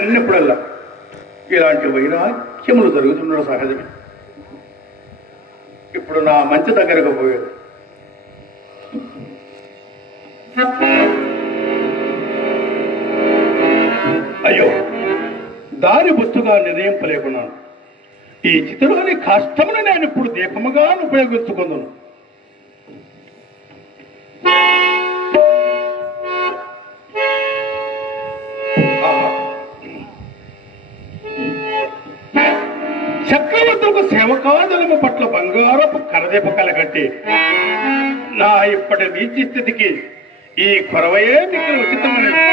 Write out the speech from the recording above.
అన్నప్పుడల్లా ఇలాంటి వైరాగ్యములు జరుగుతుండడం సహజమే. ఇప్పుడు నా మంచి దగ్గరకు పోయాడు. అయ్యో, దారి బొత్తుగా నిర్ణయింపలేకున్నాను. ఈ చిత్రంలోని కష్టమును నేను ఇప్పుడు దీపముగా ఉపయోగించుకుందును. చక్రవర్తులకు సేవకాదులము పట్ల బంగారపు కరదీపకాలు కట్టి నా ఇప్పటి నీతి స్థితికి ఈ కొరవయే మీకు ఉచితమైనది.